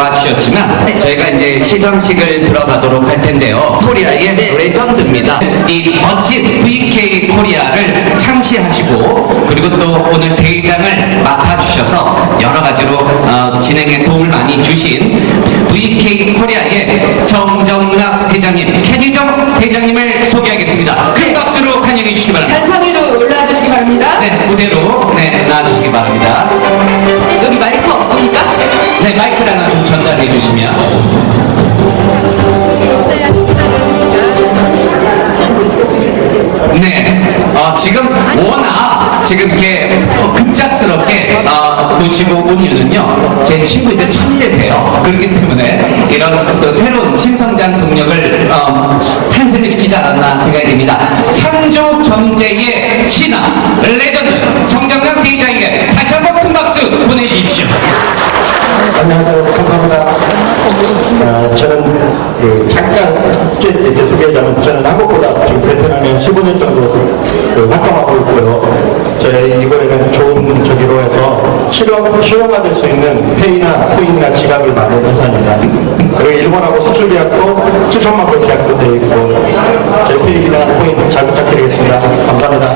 아쉬웠지만 저희가 이제 시상식을 들어가도록 할 텐데요. 코리아의 레전드입니다. 이 멋진 VK 코리아를 창시하시고 그리고 또 오늘 대회장을 맡아주셔서 여러 가지로 어, 진행에 도움을 많이 주신 VK 코리아의 정정락 대장님, 지금 워낙 지금 이렇게 어, 급작스럽게 어, 온 이유는요, 제 친구들 천재세요. 그렇기 때문에 이런 또 새로운 신성장 동력을 어, 탄생을 시키지 않았나 생각이 듭니다. 창조 경제의 신화, 레전드, 정정강 대장에게 다시 한번 큰 박수 보내주십시오. 안녕하세요. 감사합니다. 아, 저는 그 잠깐 짧게 소개하자면 저는 한국보다 지금 베트남에 15년 정도 그 활동하고 있고요. 저희 이번에는 좋은 저기로 해서 실용, 실용화 될 수 있는 페이나 코인이나 지갑을 만든 회사입니다. 그리고 일본하고 수출 계약도 7천만 불 계약도 되어 있고 저희 페이나 코인 잘 부탁드리겠습니다. 감사합니다.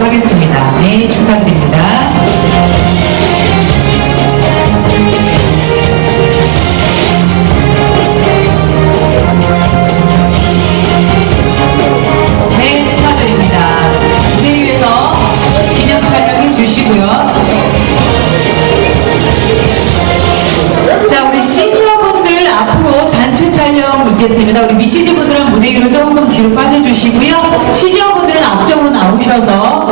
하겠습니다. 네, 축하드립니다. 촬영 있겠습니다. 우리 미시즈 분들은 무대 위로 조금 뒤로 빠져주시고요. 시니어 분들은 앞쪽으로 나오셔서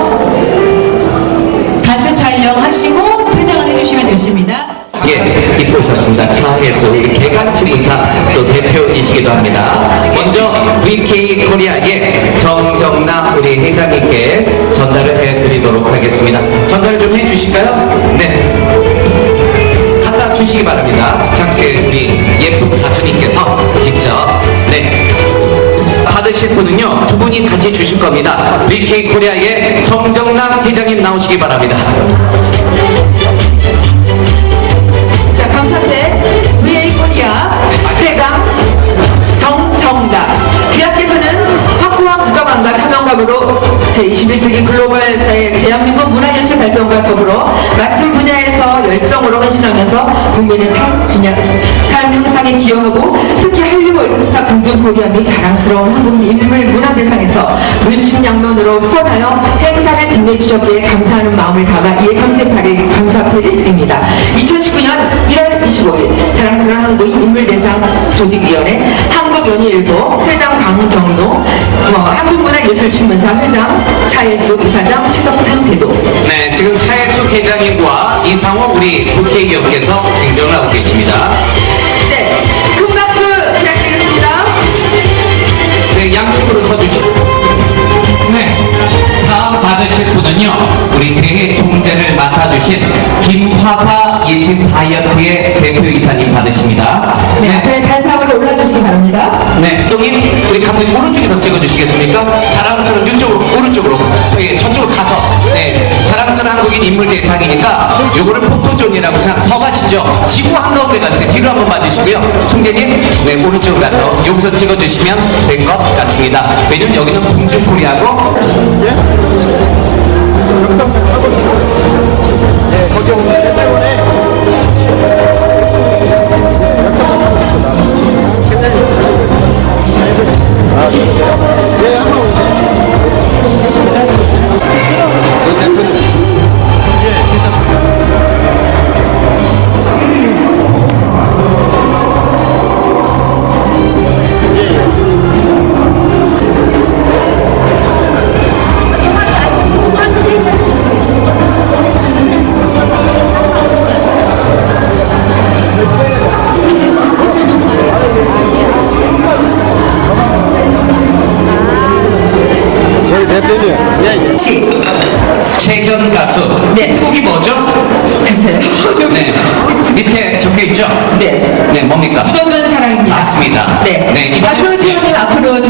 단체 촬영하시고 퇴장을 해주시면 되십니다. 예, 입고 오셨습니다. 차혜수, 우리 개강칠 인사 또 대표이시기도 합니다. 먼저 VK 코리아의 정정남 우리 회장님께 전달을 해드리도록 하겠습니다. 전달 좀 해주실까요? 네. 갖다 주시기 바랍니다. 장수의 우리 예쁜 가수님께서 직접, 네. 받으실 분은요, 두 분이 같이 주실 겁니다. VK 코리아의 정정남 회장님 나오시기 바랍니다. 자, 감사대 VA 코리아 대장 사명감으로 제21세기 글로벌 사회 대한민국 문화예술 발전과 더불어 맡은 분야에서 열정으로 헌신하면서 국민의 삶, 진양, 삶 향상에 기여하고 특히 한류 월드스타 공중코리아 및 자랑스러운 한국 인물 문화대상에서 물심양면으로 후원하여 행사를 빛내주셨기에 감사하는 마음을 담아 이에 감사패를 감사패를 드립니다. 2019년 1월 25일 자랑스러운 한국 인물대상 조직위원회 한국연예일보 회장 강경로 어, 한국문화예술 신문사 회장, 차예숙 이사장, 최덕창 대도. 네, 지금 차예숙 회장님과 이상호 우리 국회의원께서 증정을 하고 계십니다. 네, 금박수 부탁드리겠습니다. 네, 양쪽으로 서주시고. 네, 다음 받으실 분은요, 우리 대회 총재를 맡아주신 김화사 예심 다이어트의 대표이사님 받으십니다. 네, 네. 앞에 탄사으로 올라주시기 바랍니다. 네, 또님, 우리 감독님 오른쪽에서 찍어주시겠습니까? 한국인 인물 대상이니까 요거를 포토존이라고 생각 더 가시죠. 지구 한가운데 가세요. 뒤로 한번 봐주시고요. 총재님 네 오른쪽으로 가서 여기서 찍어주시면 될 것 같습니다. 왜냐면 여기는 공중코리아고 예,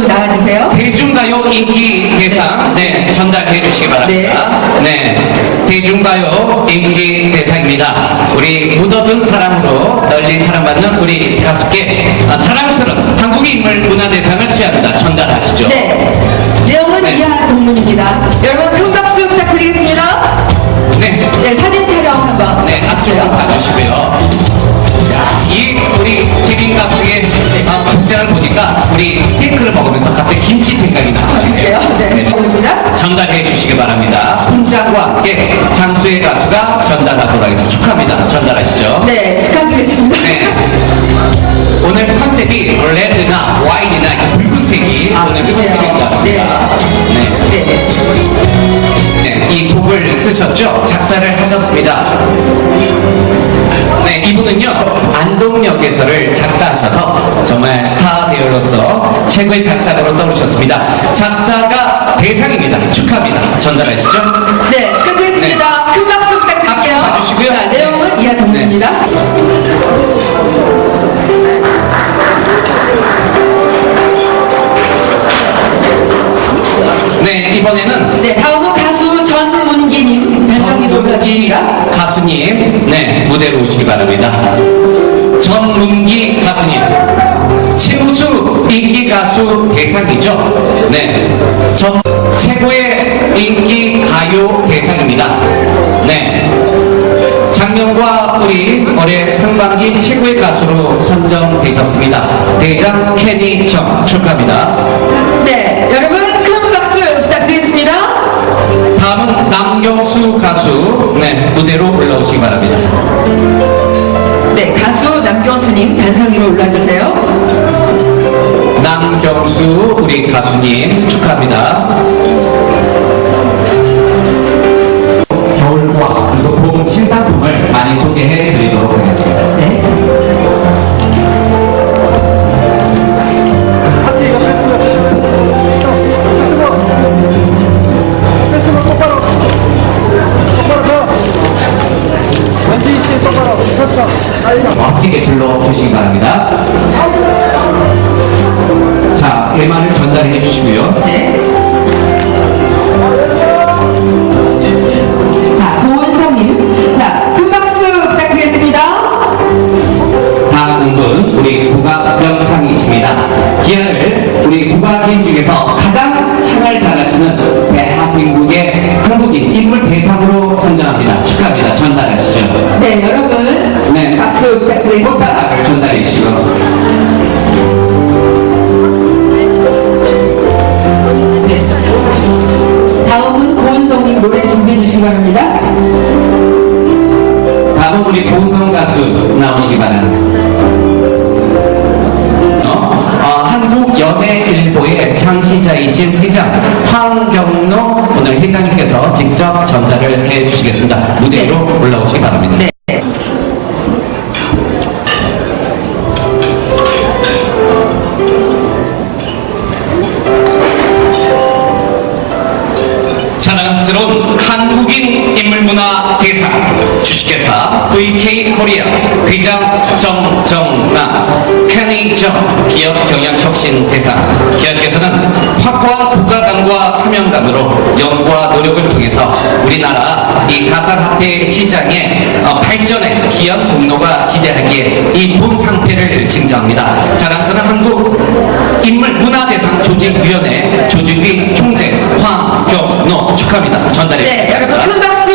앞으로 좀 나와주세요. 대중가요 인기 대상 네, 전달해 주시기 바랍니다. 네. 대중가요 인기 대상입니다. 우리 묻어둔 사랑으로 널리 사랑받는 우리 가수께 아, 자랑스러운 한국인 인물 문화대상을 수여합니다. 전달하시죠. 네. 내용은 네. 이하 동문입니다. 여러분 큰 박수 부탁드리겠습니다. 네. 네, 사진 촬영 한번. 네, 앞쪽으로 봐주시고요. 전달하도록 하겠습니다. 축하합니다. 전달하시죠. 네, 축하드리겠습니다. 네. 오늘 컨셉이 레드나 와인이나 이 붉은색이 아, 오늘? 컨셉인 것 같습니다. 네. 네. 네, 이 곡을 쓰셨죠? 작사를 하셨습니다. 네, 이분은요, 안동역에서를 작사하셔서 정말 스타 배우로서 최고의 작사가로 떠오르셨습니다. 작사가 대상입니다. 축하합니다. 전달하시죠? 네, 축하드리겠습니다. 큰 박수 봐주시고요. 자, 내용은 이하 동문입니다. 네, 이번에는 네, 다음은 가수 전문기님 단상위로 전문기 올라주십니다. 가수님, 네, 무대로 오시기 바랍니다. 전문기 가수님, 최우수 인기 가수 대상이죠. 네, 전 최고의 인기 가요 대상입니다. 네. 작년과 우리 올해 상반기 최고의 가수로 선정되셨습니다. 대장 캐니청 축하합니다. 네, 여러분 큰 박수 부탁드리겠습니다. 다음은 남경수 가수 네 무대로 올라오시기 바랍니다. 네, 가수 남경수님 단상 위로 올라주세요. 남경수 우리 가수님 축하합니다. 바랍니다. 다음은 우리 보성 가수 나오시기 바랍니다. 어? 어, 한국연예일보의 창시자이신 회장 황경로 오늘 회장님께서 직접 전달을 해 주시겠습니다. 무대로 올라오시기 바랍니다. 네. 주식회사 VK 코리아 회장 정정나 캐니정 기업 경영 혁신 대상 기업께서는 확고한 국가감과 사명감으로 연구와 노력을 통해서 우리나라 이 가상화폐 시장의 어, 발전에 기업 공로가 기대하기에 이 본 상패를 증정합니다. 자랑스러운 한국 인물 문화대상 조직위원회 조직위 총재 황경노 축하합니다. 전달해 네, 주시기 여러분. 큰 박수.